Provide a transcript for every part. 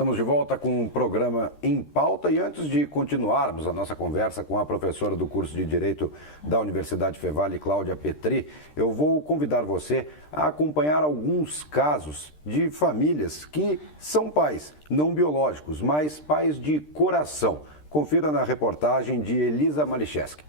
Estamos de volta com o programa Em Pauta e antes de continuarmos a nossa conversa com a professora do curso de Direito da Universidade Fevale, Cláudia Petri, eu vou convidar você a acompanhar alguns casos de famílias que são pais, não biológicos, mas pais de coração. Confira na reportagem de Elisa Malicheski.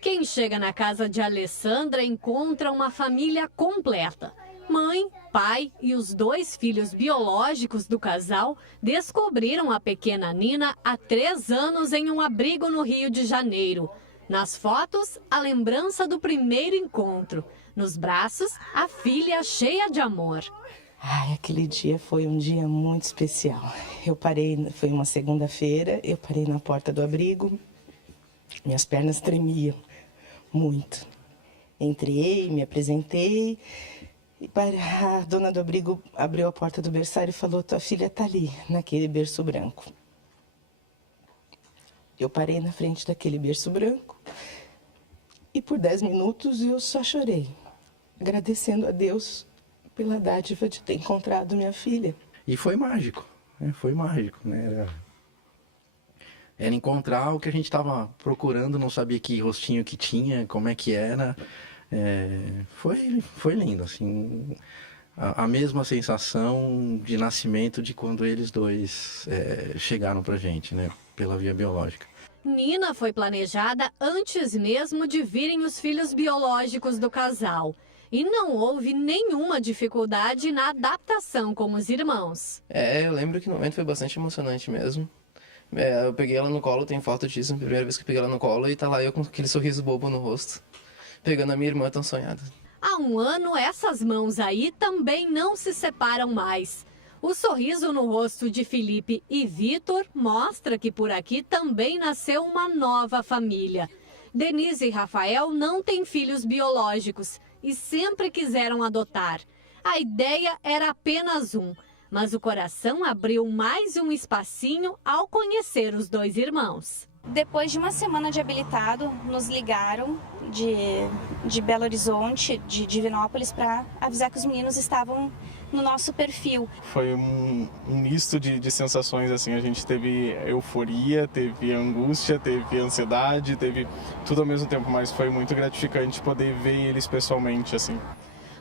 Quem chega na casa de Alessandra encontra uma família completa. Mãe, pai e os 2 filhos biológicos do casal descobriram a pequena Nina há 3 anos em um abrigo no Rio de Janeiro. Nas fotos, a lembrança do primeiro encontro. Nos braços, a filha cheia de amor. Aquele dia foi um dia muito especial. Foi uma segunda-feira, eu parei na porta do abrigo, minhas pernas tremiam muito. Entrei, me apresentei, e a dona do abrigo abriu a porta do berçário e falou: tua filha está ali, naquele berço branco. Eu parei na frente daquele berço branco e por 10 minutos eu só chorei, agradecendo a Deus pela dádiva de ter encontrado minha filha. E foi mágico, né? Era encontrar o que a gente estava procurando, não sabia que rostinho que tinha, como é que era. Foi lindo, assim, a mesma sensação de nascimento de quando eles dois chegaram pra gente, né, pela via biológica. Nina foi planejada antes mesmo de virem os filhos biológicos do casal. E não houve nenhuma dificuldade na adaptação como os irmãos. Eu lembro que no momento foi bastante emocionante mesmo. Eu peguei ela no colo, tem foto disso, a primeira vez que eu peguei ela no colo e tá lá eu com aquele sorriso bobo no rosto, pegando a minha irmã tão sonhada. Há 1 ano, essas mãos aí também não se separam mais. O sorriso no rosto de Felipe e Vitor mostra que por aqui também nasceu uma nova família. Denise e Rafael não têm filhos biológicos e sempre quiseram adotar. A ideia era apenas um. Mas o coração abriu mais um espacinho ao conhecer os 2 irmãos. Depois de uma semana de habilitado, nos ligaram de Belo Horizonte, de Divinópolis, para avisar que os meninos estavam no nosso perfil. Foi um misto de sensações, assim, a gente teve euforia, teve angústia, teve ansiedade, teve tudo ao mesmo tempo, mas foi muito gratificante poder ver eles pessoalmente, assim.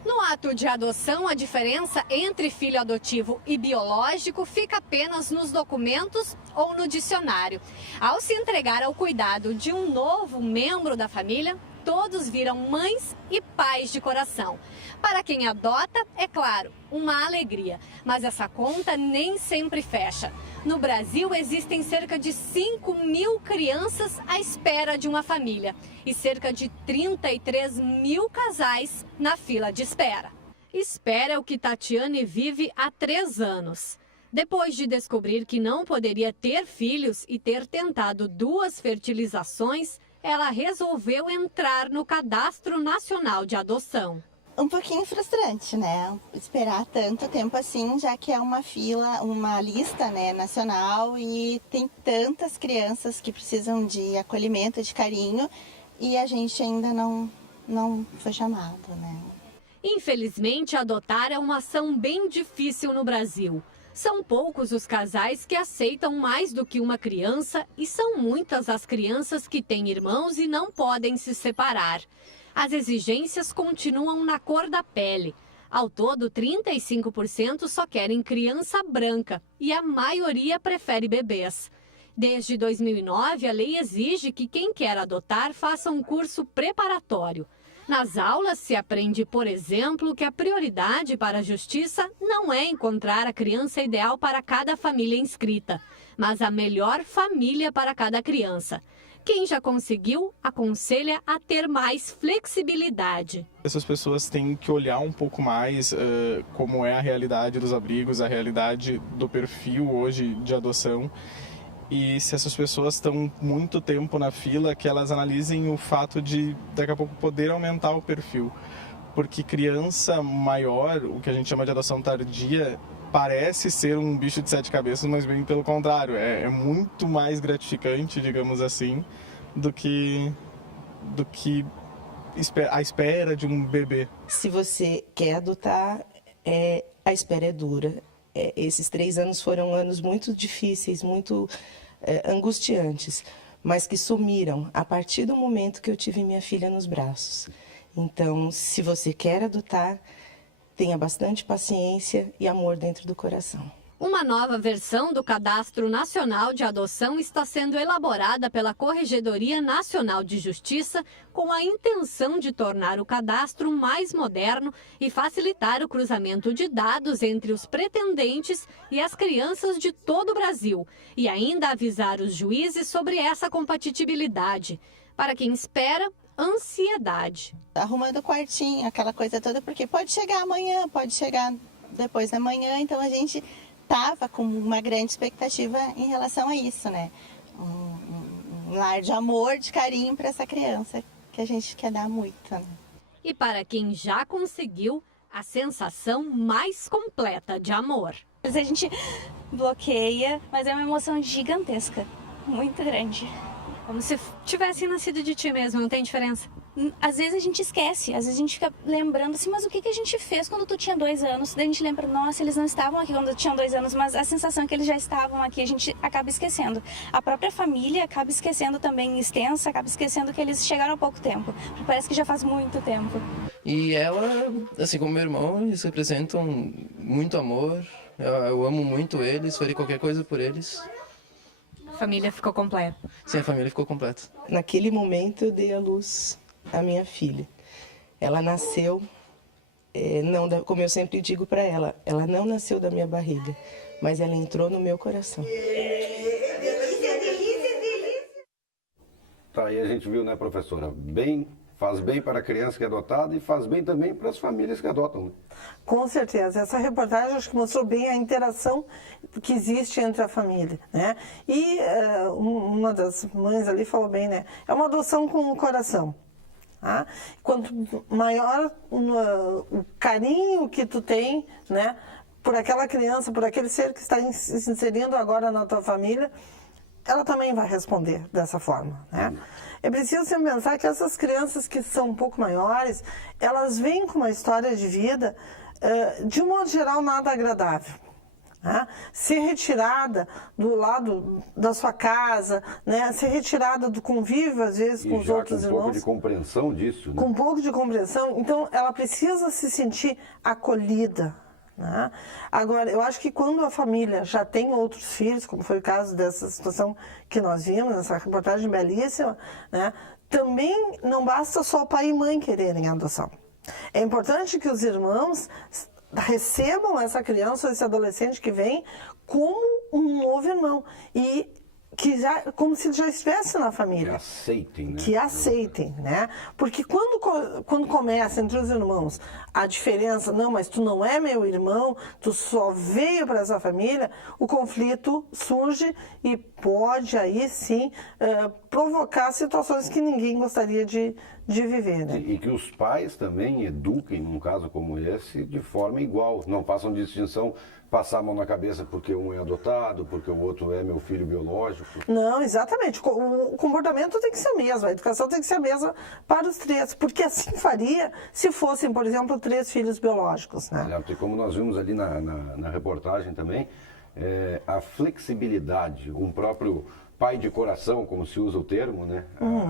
No ato de adoção, a diferença entre filho adotivo e biológico fica apenas nos documentos ou no dicionário. Ao se entregar ao cuidado de um novo membro da família, todos viram mães e pais de coração. Para quem adota, é claro, uma alegria, mas essa conta nem sempre fecha. No Brasil, existem cerca de 5.000 crianças à espera de uma família e cerca de 33.000 casais na fila de espera. Espera é o que Tatiane vive há 3 anos. Depois de descobrir que não poderia ter filhos e ter tentado 2 fertilizações, ela resolveu entrar no Cadastro Nacional de Adoção. Um pouquinho frustrante, né? Esperar tanto tempo assim, já que é uma fila, uma lista, né, nacional e tem tantas crianças que precisam de acolhimento, de carinho e a gente ainda não foi chamado, né? Infelizmente, adotar é uma ação bem difícil no Brasil. São poucos os casais que aceitam mais do que uma criança e são muitas as crianças que têm irmãos e não podem se separar. As exigências continuam na cor da pele. Ao todo, 35% só querem criança branca e a maioria prefere bebês. Desde 2009, a lei exige que quem quer adotar faça um curso preparatório. Nas aulas se aprende, por exemplo, que a prioridade para a justiça não é encontrar a criança ideal para cada família inscrita, mas a melhor família para cada criança. Quem já conseguiu, aconselha a ter mais flexibilidade. Essas pessoas têm que olhar um pouco mais como é a realidade dos abrigos, a realidade do perfil hoje de adoção. E se essas pessoas estão muito tempo na fila, que elas analisem o fato de, daqui a pouco, poder aumentar o perfil. Porque criança maior, o que a gente chama de adoção tardia, parece ser um bicho de 7 cabeças, mas bem pelo contrário. É muito mais gratificante, digamos assim, do que a espera de um bebê. Se você quer adotar, a espera é dura. esses 3 anos foram anos muito difíceis, muito angustiantes, mas que sumiram a partir do momento que eu tive minha filha nos braços. Então, se você quer adotar, tenha bastante paciência e amor dentro do coração. Uma nova versão do Cadastro Nacional de Adoção está sendo elaborada pela Corregedoria Nacional de Justiça com a intenção de tornar o cadastro mais moderno e facilitar o cruzamento de dados entre os pretendentes e as crianças de todo o Brasil, e ainda avisar os juízes sobre essa compatibilidade. Para quem espera, ansiedade. Arrumando o quartinho, aquela coisa toda, porque pode chegar amanhã, pode chegar depois da manhã, então a gente estava com uma grande expectativa em relação a isso, né? Um lar de amor, de carinho para essa criança, que a gente quer dar muito, né? E para quem já conseguiu, a sensação mais completa de amor. A gente bloqueia, mas é uma emoção gigantesca, muito grande. Como se tivessem nascido de ti mesmo, não tem diferença? Às vezes a gente esquece, às vezes a gente fica lembrando assim, mas o que a gente fez quando tu tinha 2 anos? Daí a gente lembra, nossa, eles não estavam aqui quando eu tinha 2 anos, mas a sensação é que eles já estavam aqui, a gente acaba esquecendo. A própria família acaba esquecendo também, extensa, acaba esquecendo que eles chegaram há pouco tempo, porque parece que já faz muito tempo. E ela, assim como meu irmão, eles representam muito amor, eu amo muito eles, faria qualquer coisa por eles. A família ficou completa. Sim, a família ficou completa. Naquele momento eu dei à luz a minha filha. Ela nasceu, como eu sempre digo para ela não nasceu da minha barriga, mas ela entrou no meu coração. Tá, aí a gente viu, né, professora? Faz bem para a criança que é adotada e faz bem também para as famílias que adotam. Né? Com certeza. Essa reportagem acho que mostrou bem a interação que existe entre a família, né? E uma das mães ali falou bem, né? É uma adoção com o coração. Tá? Quanto maior o carinho que tu tem, né, por aquela criança, por aquele ser que está se inserindo agora na tua família, ela também vai responder dessa forma, né? É preciso sempre pensar que essas crianças que são um pouco maiores, elas vêm com uma história de vida, de um modo geral, nada agradável. Né? Ser retirada do lado da sua casa, né? Ser retirada do convívio, às vezes, com os outros irmãos. Com um pouco de compreensão disso. Né? Com um pouco de compreensão. Então, ela precisa se sentir acolhida. Né? Agora, eu acho que quando a família já tem outros filhos, como foi o caso dessa situação que nós vimos, essa reportagem belíssima, né? Também não basta só pai e mãe quererem a adoção. É importante que os irmãos recebam essa criança ou esse adolescente que vem como um novo irmão e que já, como se já estivesse na família. Que aceitem, né? Que aceitem, né? Porque quando começa entre os irmãos a diferença, não, mas tu não é meu irmão, tu só veio para essa família, o conflito surge e pode aí sim provocar situações que ninguém gostaria de viver, né? E que os pais também eduquem, num caso como esse, de forma igual. Não façam distinção, passar a mão na cabeça porque um é adotado, porque o outro é meu filho biológico. Não, exatamente. O comportamento tem que ser o mesmo, a educação tem que ser a mesma para os 3, porque assim faria se fossem, por exemplo, 3 filhos biológicos, né? E como nós vimos ali na reportagem também, a flexibilidade, um próprio pai de coração, como se usa o termo, né?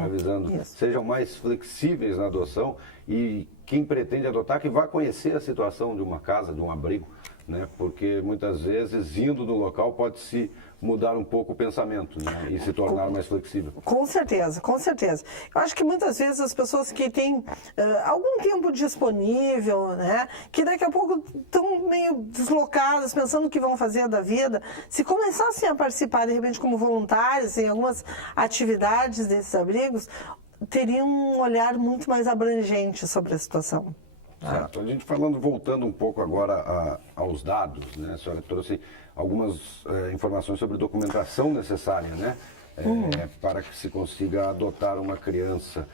Avisando, isso. Sejam mais flexíveis na adoção e quem pretende adotar que vá conhecer a situação de uma casa, de um abrigo, né? Porque muitas vezes, indo no local, pode-se mudar um pouco o pensamento, né? E se tornar mais flexível. Com certeza, com certeza. Eu acho que muitas vezes as pessoas que têm algum tempo disponível, né? Que daqui a pouco estão meio deslocadas, pensando o que vão fazer da vida, se começassem a participar, de repente, como voluntários em algumas atividades desses abrigos, teriam um olhar muito mais abrangente sobre a situação. Certo. A gente voltando um pouco agora aos dados, né? A senhora trouxe algumas informações sobre documentação necessária, né? Para que se consiga adotar uma criança.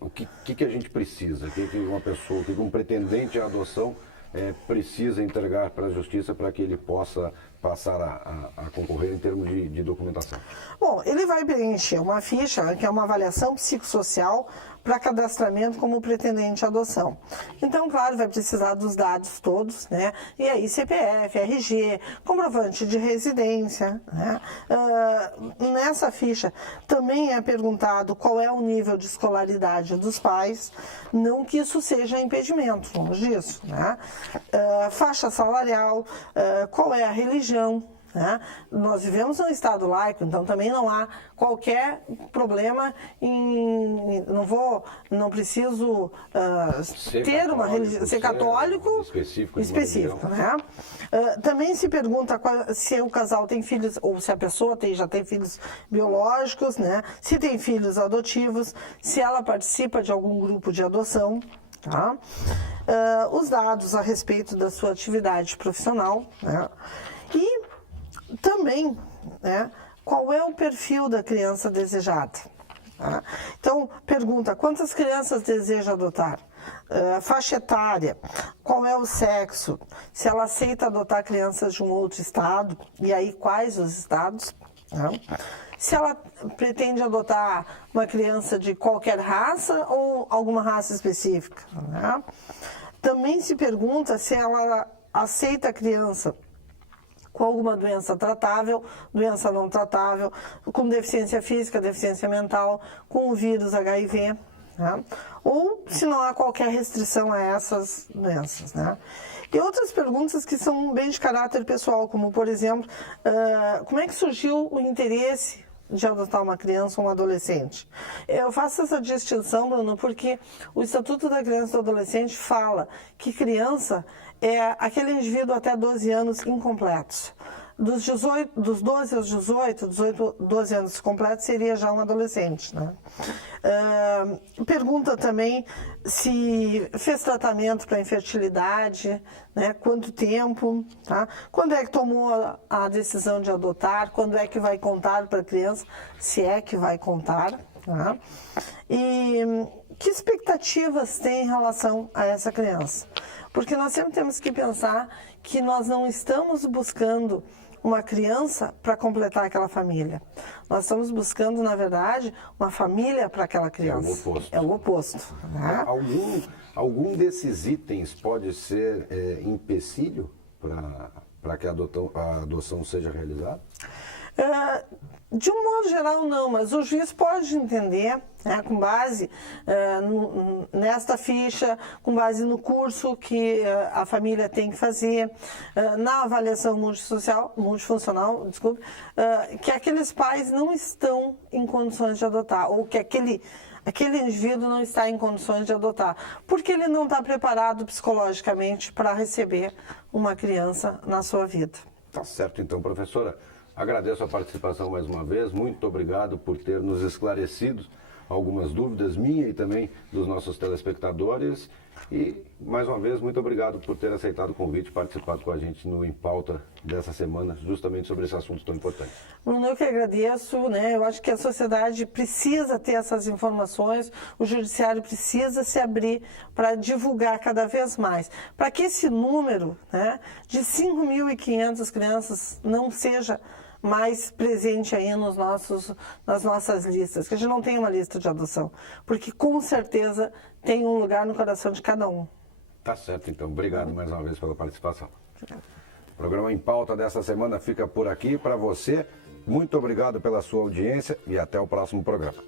O que a gente precisa? O que uma pessoa, o que um pretendente à adoção precisa entregar para a justiça para que ele possa passar a concorrer em termos de documentação? Bom, ele vai preencher uma ficha, que é uma avaliação psicossocial para cadastramento como pretendente à adoção. Então, claro, vai precisar dos dados todos, né? E aí CPF, RG, comprovante de residência, né? Nessa ficha também é perguntado qual é o nível de escolaridade dos pais, não que isso seja impedimento, longe disso, né? Faixa salarial, qual é a religião, né? Nós vivemos num estado laico, então também não há qualquer problema em não preciso ter uma religião, ser católico específico, né? Também se pergunta se o casal tem filhos ou se a pessoa já tem filhos biológicos, né? Se tem filhos adotivos, se ela participa de algum grupo de adoção. Tá? Os dados a respeito da sua atividade profissional, né? E também, né, qual é o perfil da criança desejada. Tá? Então, pergunta, quantas crianças deseja adotar? Faixa etária, qual é o sexo? Se ela aceita adotar crianças de um outro estado, e aí quais os estados? Tá? Se ela pretende adotar uma criança de qualquer raça ou alguma raça específica. Né? Também se pergunta se ela aceita a criança com alguma doença tratável, doença não tratável, com deficiência física, deficiência mental, com o vírus HIV, né? Ou se não há qualquer restrição a essas doenças, né? E outras perguntas que são bem de caráter pessoal, como, por exemplo, como é que surgiu o interesse de adotar uma criança ou um adolescente? Eu faço essa distinção, Bruno, porque o Estatuto da Criança e do Adolescente fala que criança é aquele indivíduo até 12 anos incompletos. Dos 12 aos 18, 12 anos completos, seria já um adolescente, né? Pergunta também se fez tratamento para infertilidade, né? Quanto tempo, tá? Quando é que tomou a decisão de adotar, quando é que vai contar para a criança, se é que vai contar, tá? E que expectativas tem em relação a essa criança? Porque nós sempre temos que pensar que nós não estamos buscando uma criança para completar aquela família. Nós estamos buscando, na verdade, uma família para aquela criança. É o oposto. É o oposto. Né? Algum desses itens pode ser empecilho para que a adoção seja realizada? De um modo geral, não, mas o juiz pode entender, né, com base nesta ficha, com base no curso que a família tem que fazer, na avaliação multifuncional, que aqueles pais não estão em condições de adotar, ou que aquele indivíduo não está em condições de adotar, porque ele não está preparado psicologicamente para receber uma criança na sua vida. Tá certo, então, professora. Agradeço a participação mais uma vez, muito obrigado por ter nos esclarecido algumas dúvidas minha e também dos nossos telespectadores. E, mais uma vez, muito obrigado por ter aceitado o convite e participado com a gente no Em Pauta dessa semana, justamente sobre esse assunto tão importante. Bruno, eu que agradeço, né? Eu acho que a sociedade precisa ter essas informações, o judiciário precisa se abrir para divulgar cada vez mais, para que esse número, né, de 5.500 crianças não seja mais presente aí nas nossas listas, que a gente não tem uma lista de adoção, porque com certeza tem um lugar no coração de cada um. Tá certo, então. Obrigado mais uma vez pela participação. O programa Em Pauta dessa semana fica por aqui. Para você, muito obrigado pela sua audiência e até o próximo programa.